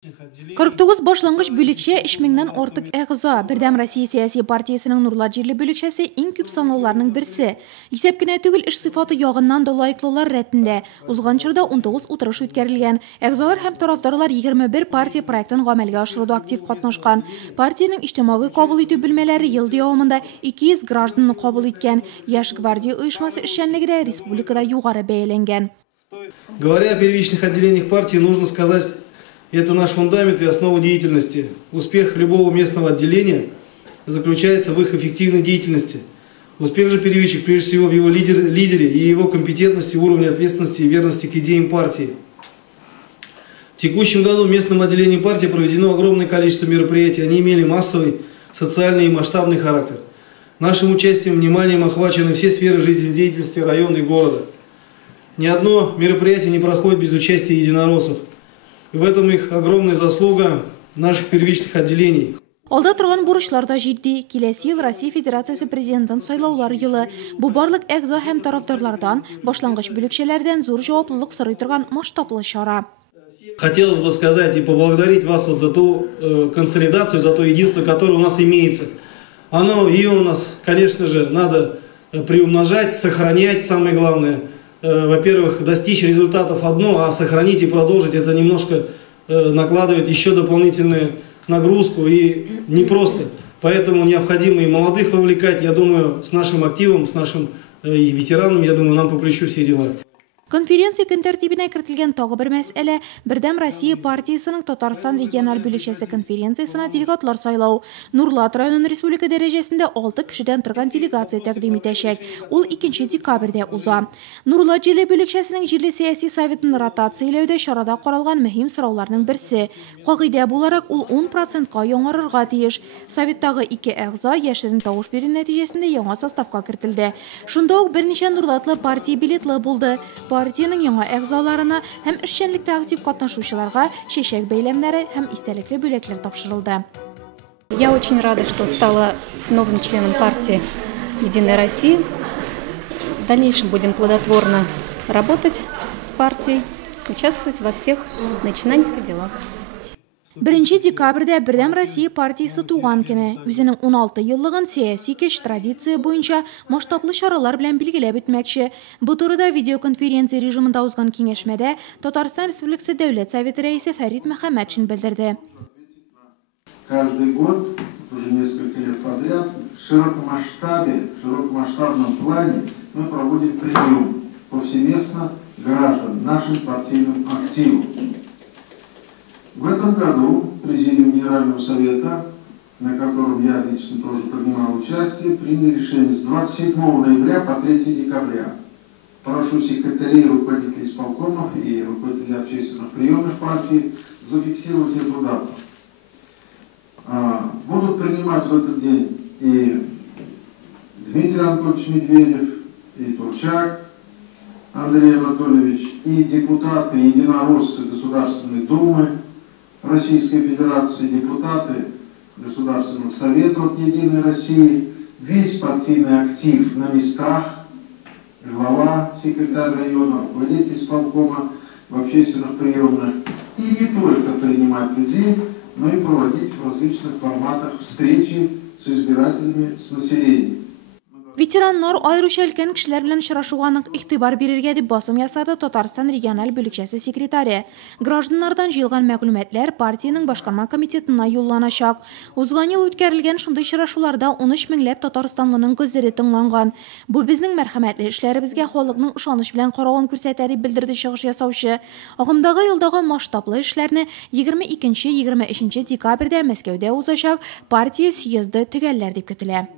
49 башлангыч бүлекче 3000-ден артык әгъза. Бердәм Россия сәяси партиясының Нурлат җирле бүлекчәсе иң күп санлыларның берсе. Исәп кенә түгел, эш сыйфаты ягыннан да лайыклылар рәтендә. Узган чорда 19 утырыш үткәрелгән. Әгъзалар һәм тарафдарлар 21 партия проектын гамәлгә ашыруда актив катнашкан. Партияның иҗтимагый кабул итү бүлмәләре ел дәвамында 200 гражданны кабул иткән. Яшь гвардия оешмасы эшчәнлеге дә республикада югары бәяләнгән. Говоря о первичных отделениях партии, нужно сказать, это наш фундамент и основа деятельности. Успех любого местного отделения заключается в их эффективной деятельности. Успех же первичек, прежде всего, в его лидере и его компетентности, уровне ответственности и верности к идеям партии. В текущем году в местном отделении партии проведено огромное количество мероприятий. Они имели массовый, социальный и масштабный характер. Нашим участием, вниманием охвачены все сферы жизнедеятельности района и города. Ни одно мероприятие не проходит без участия единороссов. И в этом их огромная заслуга наших первичных отделений. Алда торган бурычлар да җитди. Киләсе ел Россия Федерациясе президентын сайлаулар елы. Бу барлык әгъза һәм тарафдарлардан, башлангыч бүлекчәләрдән зур җаваплылык сорый торган масштаблы чара. Хотелось бы сказать и поблагодарить вас вот за ту консолидацию, за то единство, которое у нас имеется. Ее у нас, конечно же, надо приумножать, сохранять, самое главное. Во-первых, достичь результатов одно, а сохранить и продолжить это немножко накладывает еще дополнительную нагрузку и непросто. Поэтому необходимо и молодых вовлекать. Я думаю, с нашим активом, с нашим ветераном, я думаю, нам по плечу все дела. Конференция көн тәртибенә кертелгән тагы бер мәсьәлә Бердәм Россия партиясының Татарстан региональ бүлекчәсе конференциясына делегатлар сайлау. Нурлат районын республика дәрәҗәсендә 6 кешедән торган делегация тәкъдим итәчәк. Ул 2 декабрьдә уза. Нурлат җирле бүлекчәсенең җирле сәяси советын ротацияләүдә чарада каралган мөһим сорауларның берсе. Кагыйдә буларак ул 10%-ка яңарырга тиеш. Советтагы 2 әгъза яшьләрнең тавыш бирү нәтиҗәсендә яңа составка кертелде. Шунда ук берничә Нурлатлы партия билетлы булды. Партияның яңа әгъзаларына һәм эшчәнлектә актив катнашучыларга чәчәк бәйләмнәре һәм истәлекле бүләкләр тапшырылды. Я очень рада, что стала новым членом партии «Единая Россия». В дальнейшем будем плодотворно работать с партией, участвовать во всех начинаниях и делах. 1 декабрьдә Бердәм Россия партиясе туган көне. Үзенең 16 еллыгын сәяси кеш традиция буенча масштаблы чаралар белән билгеләп үтмәкче. Бу турыда видеоконференция режимында узган киңәшмәдә Татарстан Республикасы Дәүләт Советы рәисе Фәрит Мөхәммәтшин белдерде. Каждый год, уже несколько лет подряд, в широкомасштабном плане мы проводим прием повсеместно граждан нашим партийным активам. В этом году Президиум Генерального Совета, на котором я лично тоже принимал участие, принял решение с 27 ноября по 3 декабря. Прошу секретарей, руководителей исполкомов и руководителей общественных приемных партий зафиксировать эту дату. Будут принимать в этот день и Дмитрий Анатольевич Медведев, и Турчак Андрей Анатольевич, и депутаты, единороссы Государственной Думы Российской Федерации, депутаты Государственного Совета от Единой России, весь партийный актив на местах, глава, секретарь района, руководитель исполкома в общественных приемных, и не только принимать людей, но и проводить в различных форматах встречи с избирателями, с населением. Ветераннар аеруча өлкән кешеләр белән очрашуга нык игътибар бирергә дип басым ясады Татарстан региональ бүлекчәсе секретаре. Гражданнардан җыелган мәгълүматлар партияның башкарма комитетына юлланачак. Узган ел үткәрелгән шундый очрашуларда 13 меңләп татарстанлының күзләре тыңланган. Бу безнең мәрхәмәтле эшләребезгә халыкның ышаныч белән каравын күрсәтә дип белдерде чыгыш ясаучы. Агымдагы елдагы масштаблы эшләрне 22-23 декабрьдә Мәскәүдә узачак партия съезды төгәлләр дип көтелә.